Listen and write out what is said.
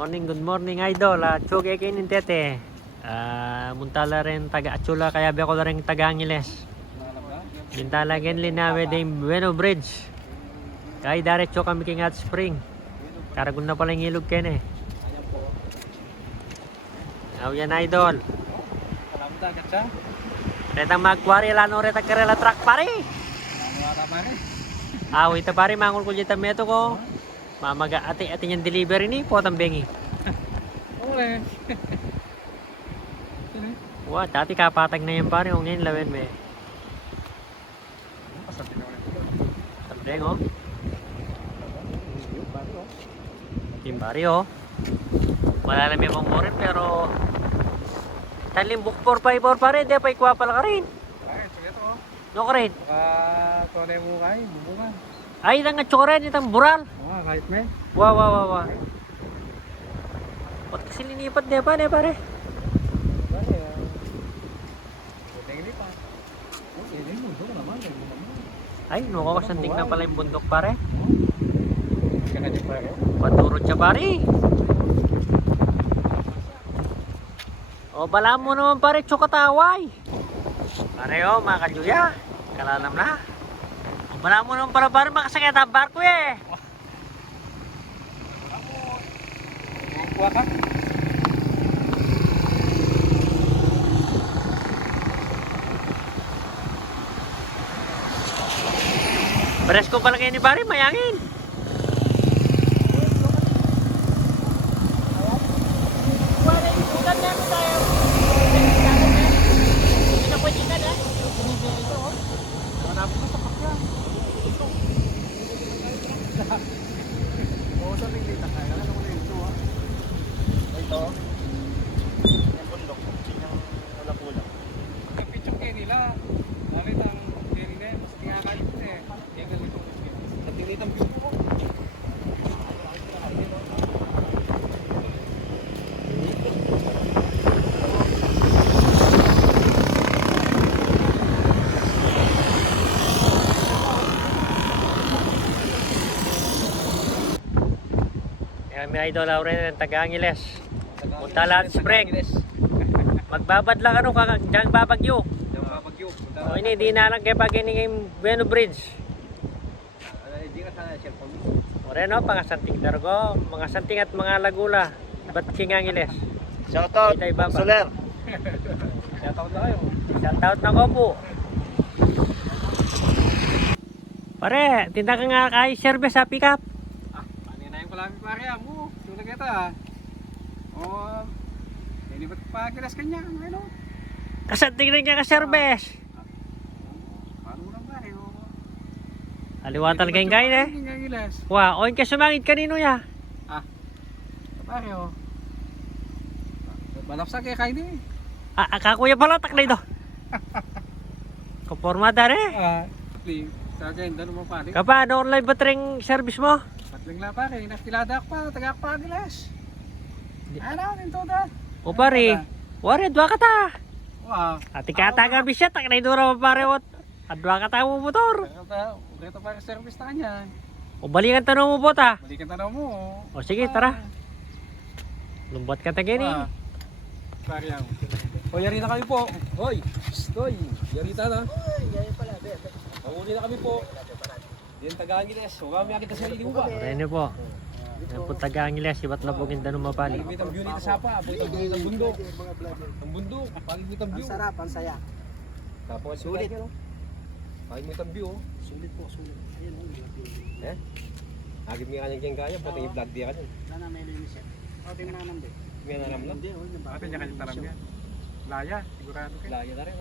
Morning, good morning idol. At uh, chugi kayo tete. Ah, muntala rin taga Achula kaya be ko rin taga Angeles. Bintala gen linawe din Bueno Bridge. Kaya diretso kami king Hot Spring. Karagun na pala yung ilog ken eh. Aw yan idol. Retang magkwari lano reta karela truck pare. Ano pare? Aw ito pare mangul ko jita meto ko. Mamaga ati ati yung delivery ni potang bengi. Ule. Wah, dati kapatag na yan pare, kung ngayon lawen me. Tambeng oh. Timbari oh. Lang may pamurin pero Talimbuk 454 pare, di pa ikwa pala ka rin. Ay, sige to. No ka rin. Baka tole mo kay, bubungan. Ay, nang atsoren, itang bural. Oo, kahit may. Wow, wow, wow, wow. Ba't kasi linipat di pa, di pare? Bale, ah. Buti pa. Oh, hindi mo, doon naman. Ay, no ko kasandig na pala yung bundok pare. Kaya ka pare. Paturot siya pare. O, bala mo naman pare, tsukataway. Pare o, mga kajuya. Kalalam na. O, bala mo naman para pare, makasakit ang barko eh. Kuha ka? Presko pala kayo ni mayangin. Lita kaya. Ano mo na ito ah? Ito. Yung bundok. Yung wala kulang. Pagka-picture kayo nila. Bakit ang kiri na yun? Mas tingakalit na eh. Kaya ganito. Sa tinitang view ko. May idol Lauren ng taga-Angeles. Punta lahat spring. Magbabad lang ano, dyan babagyo. Yung mga bagyo. Punta O ini, di na lang kaya pag yung Bueno Bridge. Hindi ka sana cellphone. O rin o, mga santing dargo, mga santing at mga lagula. Ba't king Angeles? Shoutout, Kita ibaba. Soler. Shoutout na kayo. Shout out na ko po. Pare, tinda ka nga kay service sa pickup. Ah, lang pare mo. Tulad kita ah. Oh, hindi ba't pakilas kanya? Ano? Kasanting na niya ka service. Paano mo lang pare? Oh. Aliwatan kayong kain eh. Wa, oin ka sumangit kanino ya. Ah. Pare oh. Balapsa kaya kain eh. Ah, ah, kakuya pala taklay do. Kapormada rin. Ah, please. Sa akin, dano mo pare. Kapano online ba service mo? Lang pare. Nakilada ako pa. Tagak pa gilas. Ano? Ito da. O pare, wari, dwa ka ta. Wow. Ati ka taga bisya, taklay do raw pare wat. Adwa ka ta mo motor. Kaya ito pa service na kanya. O balikan tanong mo po ta. Balikan tanaw mo. O sige, tara. Lumbot ka ta gini. Ah. Pare yan. O, yari na kami po. Hoy, stoy. Yari ta na. Yari pala. Mahuli na kami po. Yan taga-Angeles. Huwag kami akit sa mo ba? Rene po. Yan po taga Angeles, iba't labugin tanong mapali. Pagimit ang view nito sa pa. Pagimit ang view ng bundok. Ang bundok. Pagimit ang view. sarap, ang saya. Tapos Sulit. Pagimit ang view. oh. Sulit po, sulit. Ayun, oh. Eh? Agit nga kanyang kiyang kaya. Pati yung vlog di ka dyan. Sana may liniset. O, tingnan naman din. May naram lang. Hindi, oh. Ate niya kanyang taram yan. Laya. Sigurado kayo. Laya na rin.